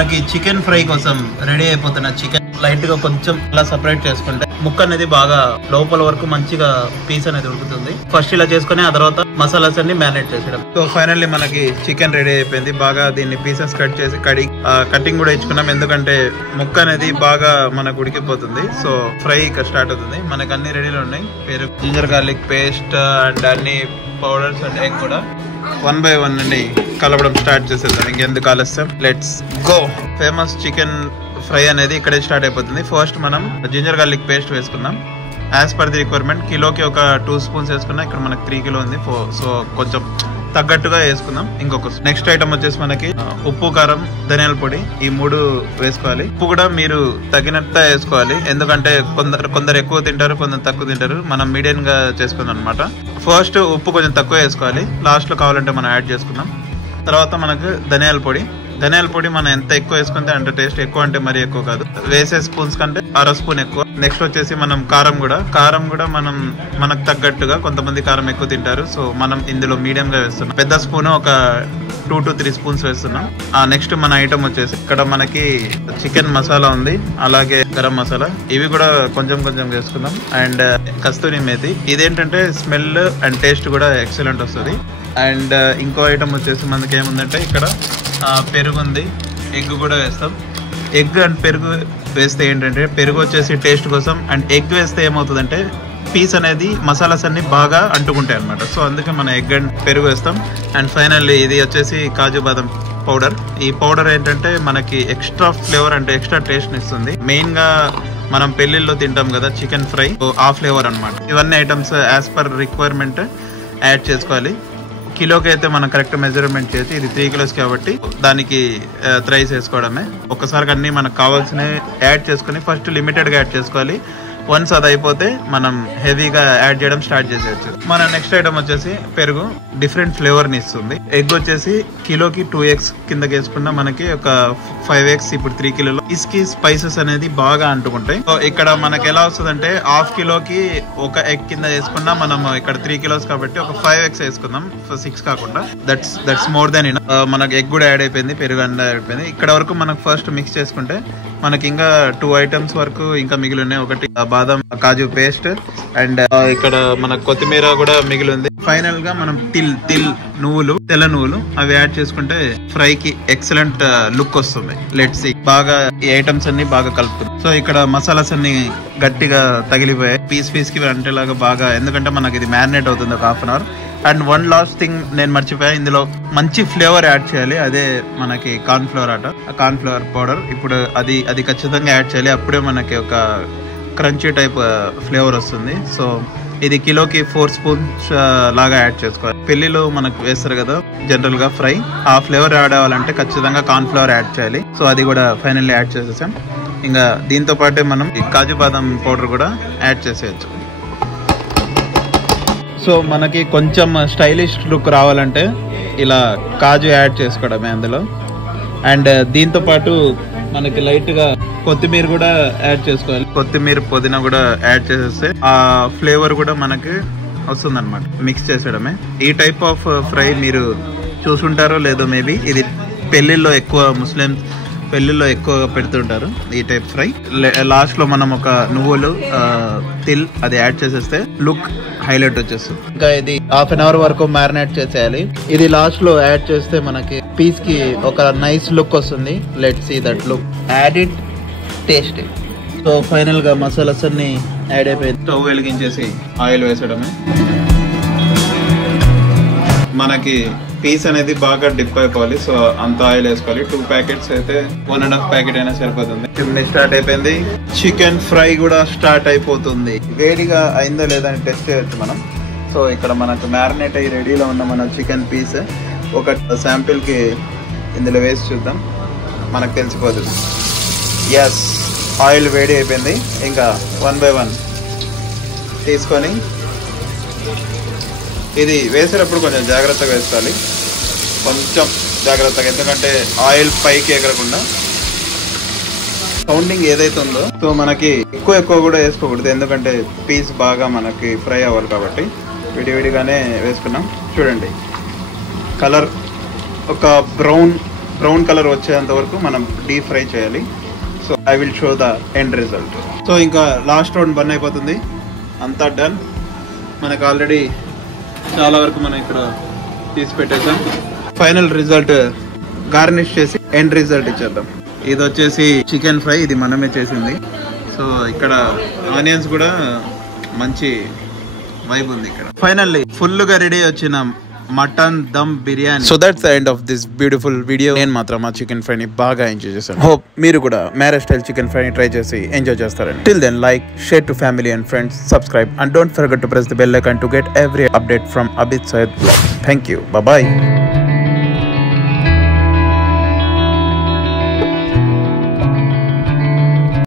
మనకి chicken fry కోసం ready అయిపోతున్న చికెన్ లైట్ గా కొంచెం ఇలా సపరేట్ చేసుకుంటే ముక్క అనేది బాగా లోపల వరకు మంచిగా పీస్ అనేది ఉడుకుతుంది. ఫస్ట్ ఇలా చేసుకుని ఆ తర్వాత మసాలాస్ అన్ని మ్యారినేట్ చేసేయడం. సో ఫైనల్లీ మనకి చికెన్ రెడీ అయిపోయింది. బాగా దీన్ని పీసెస్ కట్ చేసి కటింగ్ కూడా ఇచ్చుకున్నాం, ఎందుకంటే ముక్క అనేది బాగా మనకు ఉడికిపోతుంది. సో ఫ్రై స్టార్ట్ అవుతుంది. మనకి అన్ని రెడీలో ఉన్నాయి. పెరుగు, జింజర్ గార్లిక్ పేస్ట్ అండ్ అన్ని పౌడర్స్ అండ్ ఎగ్ కూడా 1 by 1 అండి కలపడం స్టార్ట్ చేసేద్దాం. ఇంకెందుకు ఆలస్యం, let's go. Famous chicken fry అనేది ఇక్కడే స్టార్ట్ అయిపోతుంది. ఫస్ట్ మనం జింజర్ గార్లిక్ పేస్ట్ వేసుకుందాం. As per the requirement. కిలోకి ఒక 2 స్పూన్స్ వేసుకున్నా. ఇక్కడ మనకి 3 కిలో ఉంది. సో కొంచెం తగ్గట్టుగా వేసుకుందాం. ఇంకొక నెక్స్ట్ ఐటమ్ వచ్చేసి మనకి ఉప్పు, కారం, ధనియాల పొడి ఈ 3 వేసుకోవాలి. ఉప్పు కూడా మీరు తగినట్టు వేసుకోవాలి, ఎందుకంటే కొందరు ఎక్కువ తింటారు, కొందరు తక్కువ తింటారు. మనం మీడియం గా చేసుకుందాం అనమాట. ఫస్ట్ ఉప్పు కొంచెం తక్కువ వేసుకోవాలి, లాస్ట్ లో కావాలంటే మనం యాడ్ చేసుకుందాం. తర్వాత మనకు ధనియాల పొడి మనం ఎంత ఎక్కువ వేసుకుంటే అంటే టేస్ట్ ఎక్కువ అంటే మరీ ఎక్కువ కాదు, వేసే స్పూన్స్ కంటే 1/2 స్పూన్ ఎక్కువ. నెక్స్ట్ వచ్చేసి మనం కారం కూడా మనం మనకు తగ్గట్టుగా, కొంతమంది కారం ఎక్కువ తింటారు, సో మనం ఇందులో మీడియం గా వేస్తున్నాం. పెద్ద స్పూన్ ఒక 2 to 3 స్పూన్స్ వేస్తున్నాం. నెక్స్ట్ మన ఐటమ్ వచ్చేసి ఇక్కడ మనకి చికెన్ మసాలా ఉంది, అలాగే గరం మసాలా, ఇవి కూడా కొంచెం వేసుకుందాం. అండ్ కస్తూరి మేతి, ఇదేంటంటే స్మెల్ అండ్ టేస్ట్ కూడా ఎక్సలెంట్ వస్తుంది. అండ్ ఇంకో ఐటమ్ వచ్చేసి మనకి ఏముందంటే ఇక్కడ పెరుగు ఉంది, ఎగ్ కూడా వేస్తాం. ఎగ్ అండ్ పెరుగు వేస్తే ఏంటంటే పెరుగు వచ్చేసి టేస్ట్ కోసం, అండ్ ఎగ్ వేస్తే ఏమవుతుందంటే పీస్ అనేది మసాలాస్ అన్ని బాగా అంటుకుంటాయి అనమాట. సో అందుకే మనం ఎగ్ అండ్ పెరుగు వేస్తాం. అండ్ ఫైనల్లీ ఇది వచ్చేసి కాజు బాదం పౌడర్. ఈ పౌడర్ ఏంటంటే మనకి ఎక్స్ట్రా ఫ్లేవర్ అంటే ఎక్స్ట్రా టేస్ట్ ఇస్తుంది. మెయిన్ గా మనం పెళ్లిల్లో తింటాం కదా చికెన్ ఫ్రై, ఆ ఫ్లేవర్ అనమాట. ఇవన్నీ items as per requirement add చేసుకోవాలి. కిలోకి అయితే మనం కరెక్ట్ మెజర్మెంట్ చేసి, ఇది 3 kilos కాబట్టి దానికి థ్రైస్ వేసుకోవడమే. ఒక్కసారిగా అన్ని మనకు కావాల్సినవి యాడ్ చేసుకుని ఫస్ట్ లిమిటెడ్ గా యాడ్ చేసుకోవాలి. వన్స్ అది అయిపోతే మనం హెవీగా యాడ్ చేయడం స్టార్ట్ చేసేయచ్చు. మన నెక్స్ట్ ఐటమ్ వచ్చేసి పెరుగు, డిఫరెంట్ ఫ్లేవర్ ని ఇస్తుంది. ఎగ్ వచ్చేసి కిలోకి 2 eggs కిందకి వేసుకున్నా మనకి ఒక 5 eggs ఇప్పుడు 3 కిలోలో. ఇస్కి స్పైసెస్ అనేది బాగా అంటుకుంటాయి. సో ఇక్కడ మనకి ఎలా వస్తుంది అంటే 1/2 కిలోకి 1 egg కింద వేసుకున్నా మనం ఇక్కడ 3 kilos కాబట్టి ఒక 5 eggs వేసుకుందాం, 6 కాకుండా. That's more than enough. మనకి ఎగ్ కూడా యాడ్ అయిపోయింది, పెరుగు యాడ్ అయిపోయింది. ఇక్కడ వరకు మనకు ఫస్ట్ మిక్స్ చేసుకుంటే మనకి ఇంకా 2 items వరకు ఇంకా మిగిలి ఉన్నాయి. ఒకటి బాదం కాజు పేస్ట్ అండ్ ఇక్కడ మన కొత్తిమీర కూడా మిగిలి ఉంది. ఫైనల్ గా మనం నువ్వులు, తెల్ల నువ్వులు అవి యాడ్ చేసుకుంటే ఫ్రై కి ఎక్సలెంట్ లుక్ వస్తుంది. Let's see. బాగా ఈ ఐటమ్స్ అన్ని బాగా కలుపుతుంది. సో ఇక్కడ మసాలాస్ అన్ని గట్టిగా తగిలిపోయాయి, పీస్ కి అంటేలాగా బాగా, ఎందుకంటే మనకి ఇది మ్యారినేట్ అవుతుంది ఒక 1/2 hour. And one last thing నేను మర్చిపోయా, ఇందులో మంచి ఫ్లేవర్ యాడ్ చేయాలి. అదే మనకి కార్న్ ఫ్లవర్ పౌడర్. ఇప్పుడు అది ఖచ్చితంగా యాడ్ చేయాలి, అప్పుడే మనకి ఒక క్రంచీ టైప్ ఫ్లేవర్ వస్తుంది. సో ఇది కిలోకి 4 స్పూన్స్ లాగా యాడ్ చేసుకోవాలి. పెళ్లిలో మనకు వేస్తారు కదా జనరల్ గా ఫ్రై, ఆ ఫ్లేవర్ యాడ్ అవ్వాలంటే ఖచ్చితంగా కార్న్ ఫ్లవర్ యాడ్ చేయాలి. సో అది కూడా ఫైనల్లీ యాడ్ చేసేసాం. ఇంకా దీంతో పాటే మనం కాజు బాదం పౌడర్ కూడా యాడ్ చేసేయచ్చు. సో మనకి కొంచెం స్టైలిష్ లుక్ రావాలంటే ఇలా కాజు యాడ్ చేసుకోవడమే అందులో. అండ్ దీంతో పాటు మనకి లైట్ గా కొత్తిమీర కూడా యాడ్ చేసుకోవాలి. కొత్తిమీర, పుదీనా కూడా యాడ్ చేసేస్తే ఆ ఫ్లేవర్ కూడా మనకి వస్తుంది అనమాట. మిక్స్ చేసేయడమే. ఈ టైప్ ఆఫ్ ఫ్రై మీరు చూసుంటారో లేదో, మేబీ ఇది పెళ్లిల్లో ఎక్కువ, ముస్లిం పెళ్లిల్లో ఎక్కువగా పెడుతుంటారు ఈ టైప్ ఫ్రై. లాస్ట్ లో మనం ఒక నువ్వులు, తిల్ అది యాడ్ చేసేస్తే లుక్ హైలైట్ వచ్చేస్తుంది. ఇంకా ఇది 1/2 hour వరకు మ్యారినేట్ చేసేయాలి. ఇది లాస్ట్ లో యాడ్ చేస్తే మనకి పీస్ కి ఒక నైస్ లుక్ వస్తుంది. Let's see that look. Add it, taste it. So final గా మసాలాస్ అన్ని యాడ్ అయిపోయి స్టవ్ వెలిగించేసి ఆయిల్ వేసడమే. మనకి పీస్ అనేది బాగా డిప్ అయిపోవాలి, సో అంత ఆయిల్ వేసుకోవాలి. 2 packets అయితే 1.5 packet అయినా సరిపోతుంది. చిమ్నీ స్టార్ట్ అయిపోయింది. చికెన్ ఫ్రై కూడా స్టార్ట్ అయిపోతుంది. వేడిగా అయిందో లేదా అని టెస్ట్ చేయొచ్చు మనం. సో ఇక్కడ మనకు మ్యారినేట్ అయ్యి రెడీలో ఉన్న మన చికెన్ పీస్ ఒక శాంపిల్ కి ఇందులో వేసి చూద్దాం, మనకు తెలిసిపోతుంది. ఎస్, ఆయిల్ వేడి అయిపోయింది. ఇంకా 1 by 1 తీసుకొని ఇది వేసేటప్పుడు కొంచెం జాగ్రత్తగా వేసుకోవాలి, కొంచెం జాగ్రత్తగా, ఎందుకంటే ఆయిల్ పైకి ఎగరకుండా. కౌంటింగ్ ఏదైతే ఉందో, సో మనకి ఎక్కువ కూడా వేసుకోకూడదు, ఎందుకంటే పీస్ బాగా మనకి ఫ్రై అవ్వాలి కాబట్టి. విడివిడిగానే వేసుకున్నాం. చూడండి కలర్ ఒక బ్రౌన్ బ్రౌన్ కలర్ వచ్చేంత వరకు మనం డీప్ ఫ్రై చేయాలి. So I will show the end result. So ఇంకా లాస్ట్ రౌండ్ బన్ అయిపోతుంది, అంతా డన్. మనకు ఆల్రెడీ చాలా వరకు మనం ఇక్కడ తీసి పెట్టేసాం. ఫైనల్ రిజల్ట్ గార్నిష్ చేసి ఎండ్ రిజల్ట్ ఇచ్చేద్దాం. ఇది వచ్చేసి చికెన్ ఫ్రై, ఇది మనమే చేసింది. సో ఇక్కడ ఆనియన్స్ కూడా మంచి వైబ్ ఉంది ఇక్కడ. ఫైనల్లీ ఫుల్ గా రెడీ వచ్చిన mutton dum biryani. So that's the end of this beautiful video. నేను మాత్రం ఆ చికెన్ ఫ్రై ని బాగా ఎంజాయ్ చేశాను. హోప్ మీరు కూడా మ్యారేజ్ స్టైల్ చికెన్ ఫ్రై ని ట్రై చేసి ఎంజాయ్ చేస్తారని. Till then like, share to family and friends, subscribe and don't forget to press the bell icon to get every update from Abid Syed Vlogs. Thank you. Bye bye.